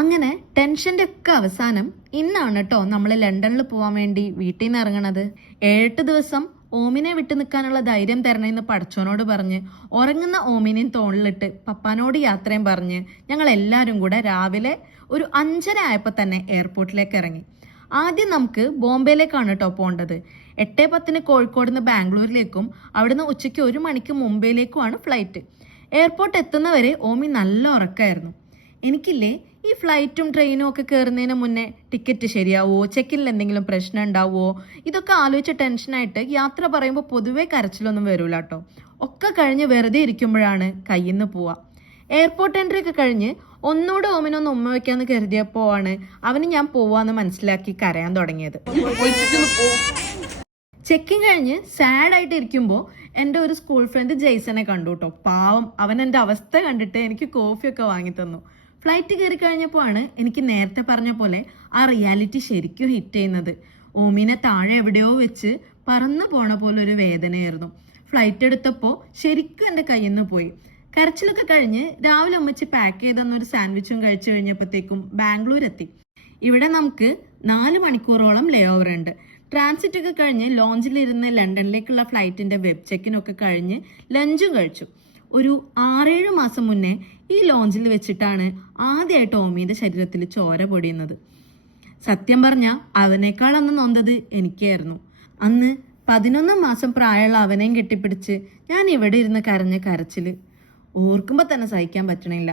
അങ്ങനെ ടെൻഷന്റെ ഒക്കെ അവസാനം ഇന്നാണ് കേട്ടോ നമ്മൾ ലണ്ടനിൽ പോവാൻ വേണ്ടി വീട്ടിൽ നിന്ന് ഇറങ്ങണത്. 7 ദിവസം ഓമിനെ വിട്ടു നിൽക്കാനുള്ള ധൈര്യം തരണമെന്ന് പടച്ചോനോട് പറഞ്ഞ് ഉറങ്ങുന്ന ഓമിനെയും തോളിലിട്ട് പപ്പാനോട് യാത്രയും പറഞ്ഞ് ഞങ്ങൾ എല്ലാവരും കൂടെ രാവിലെ ഒരു 5:30 ആയപ്പോൾ തന്നെ എയർപോർട്ടിലേക്ക് ഇറങ്ങി. ആദ്യം നമുക്ക് ബോംബെയിലേക്കാണ് കേട്ടോ പോകേണ്ടത്. 8:10 കോഴിക്കോട് നിന്ന് ബാംഗ്ലൂരിലേക്കും അവിടുന്ന് ഉച്ചയ്ക്ക് 1 മണിക്ക് മുംബൈയിലേക്കുമാണ് ഫ്ലൈറ്റ്. എയർപോർട്ട് എത്തുന്നവരെ ഓമി നല്ല ഉറക്കമായിരുന്നു. എനിക്കില്ലേ ഈ ഫ്ലൈറ്റും ട്രെയിനും ഒക്കെ കയറുന്നതിന് മുന്നേ ടിക്കറ്റ് ശരിയാവോ, ചെക്കിനിൽ എന്തെങ്കിലും പ്രശ്നം ഉണ്ടാവുമോ, ഇതൊക്കെ ആലോചിച്ച ടെൻഷനായിട്ട് യാത്ര പറയുമ്പോൾ പൊതുവേ കരച്ചിലൊന്നും വരൂല കേട്ടോ. ഒക്കെ കഴിഞ്ഞ് വെറുതെ ഇരിക്കുമ്പോഴാണ് കയ്യിൽ നിന്ന് പോവാ. എയർപോർട്ട് എൻട്രി ഒക്കെ കഴിഞ്ഞ് ഒന്നുകൂടെ ഓമിനൊന്ന് ഉമ്മ വയ്ക്കാന്ന് കരുതിയപ്പോ ആണ് അവന് ഞാൻ പോവാന്ന് മനസ്സിലാക്കി കരയാൻ തുടങ്ങിയത്. ചെക്കിങ് കഴിഞ്ഞ് സാഡായിട്ട് ഇരിക്കുമ്പോൾ എൻ്റെ ഒരു സ്കൂൾ ഫ്രണ്ട് ജെയ്സനെ കണ്ടു കേട്ടോ. പാവം, അവൻ എൻ്റെ അവസ്ഥ കണ്ടിട്ട് എനിക്ക് കോഫിയൊക്കെ വാങ്ങി തന്നു. ഫ്ലൈറ്റ് കയറി കഴിഞ്ഞപ്പോൾ ആണ് എനിക്ക് നേരത്തെ പറഞ്ഞ പോലെ ആ റിയാലിറ്റി ശരിക്കും ഹിറ്റ് ചെയ്യുന്നത്. ഓമിനെ താഴെ എവിടെയോ വെച്ച് പറന്നു പോണ പോലെ ഒരു വേദനയായിരുന്നു. ഫ്ലൈറ്റ് എടുത്തപ്പോൾ ശരിക്കും എൻ്റെ കയ്യിൽ നിന്ന് പോയി. കരച്ചിലൊക്കെ കഴിഞ്ഞ് രാവിലെ ഉമ്മച്ചി പാക്ക് ചെയ്തെന്നൊരു സാൻഡ്വിച്ചും കഴിച്ചു കഴിഞ്ഞപ്പോഴത്തേക്കും ബാംഗ്ലൂർ എത്തി. ഇവിടെ നമുക്ക് 4 മണിക്കൂറോളം ലേ ഓവർ ഉണ്ട്. ട്രാൻസിറ്റ് ഒക്കെ കഴിഞ്ഞ് ലോഞ്ചിലിരുന്ന് ലണ്ടനിലേക്കുള്ള ഫ്ലൈറ്റിന്റെ വെബ് ചെക്കിനൊക്കെ കഴിഞ്ഞ് ലഞ്ചും കഴിച്ചു. ഒരു 6-7 മാസം മുന്നേ ഈ ലോഞ്ചിൽ വെച്ചിട്ടാണ് ആദ്യമായിട്ട് ഓമിയുടെ ശരീരത്തിൽ ചോര പൊടിയുന്നത്. സത്യം പറഞ്ഞാൽ അവനേക്കാൾ അന്ന് നൊന്തത് എനിക്കായിരുന്നു. അന്ന് 11 മാസം പ്രായമുള്ള അവനെയും കെട്ടിപ്പിടിച്ച് ഞാൻ ഇവിടെ ഇരുന്ന് കരഞ്ഞ കരച്ചില് ഓർക്കുമ്പോൾ തന്നെ സഹിക്കാൻ പറ്റണില്ല.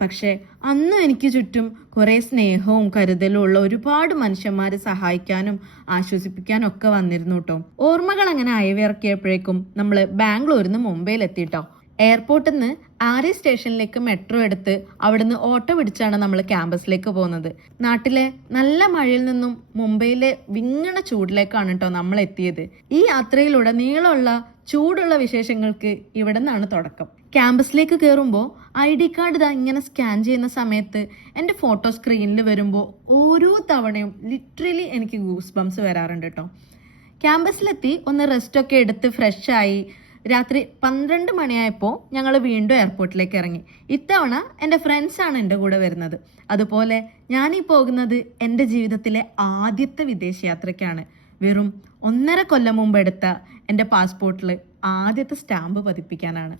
പക്ഷെ അന്നും എനിക്ക് ചുറ്റും കുറെ സ്നേഹവും കരുതലും ഉള്ള ഒരുപാട് മനുഷ്യന്മാരെ സഹായിക്കാനും ആശ്വസിപ്പിക്കാനും ഒക്കെ വന്നിരുന്നു കേട്ടോ. ഓർമ്മകൾ അങ്ങനെ അയവിറക്കിയപ്പോഴേക്കും നമ്മൾ ബാംഗ്ലൂരിൽ നിന്ന് മുംബൈയിൽ എത്തിട്ടോ. എയർപോർട്ടിൽ നിന്ന് ആര്യ സ്റ്റേഷനിലേക്ക് മെട്രോ എടുത്ത് അവിടുന്ന് ഓട്ടോ പിടിച്ചാണ് നമ്മൾ ക്യാമ്പസിലേക്ക് പോകുന്നത്. നാട്ടിലെ നല്ല മഴയിൽ നിന്നും മുംബൈയിലെ വിങ്ങണ ചൂടിലേക്കാണ് കേട്ടോ നമ്മൾ എത്തിയത്. ഈ യാത്രയിലൂടെ നീളമുള്ള ചൂടുള്ള വിശേഷങ്ങൾക്ക് ഇവിടെ നിന്നാണ് തുടക്കം. ക്യാമ്പസിലേക്ക് കയറുമ്പോൾ ID കാർഡ് ഇങ്ങനെ സ്കാൻ ചെയ്യുന്ന സമയത്ത് എൻ്റെ ഫോട്ടോ സ്ക്രീനിൽ വരുമ്പോൾ ഓരോ തവണയും ലിറ്ററലി എനിക്ക് ഗൂസ് ബംസ് വരാറുണ്ട് കേട്ടോ. ക്യാമ്പസിലെത്തി ഒന്ന് റെസ്റ്റൊക്കെ എടുത്ത് ഫ്രഷായി രാത്രി 12 മണിയായപ്പോൾ ഞങ്ങൾ വീണ്ടും എയർപോർട്ടിലേക്ക് ഇറങ്ങി. ഇത്തവണ എൻ്റെ ഫ്രണ്ട്സാണ് എൻ്റെ കൂടെ വരുന്നത്. അതുപോലെ ഞാനീ പോകുന്നത് എൻ്റെ ജീവിതത്തിലെ ആദ്യത്തെ വിദേശയാത്രയ്ക്കാണ്. വെറും 1.5 കൊല്ലം മുമ്പ് എടുത്ത എൻ്റെ പാസ്പോർട്ടിൽ ആദ്യത്തെ സ്റ്റാമ്പ് പതിപ്പിക്കാനാണ്.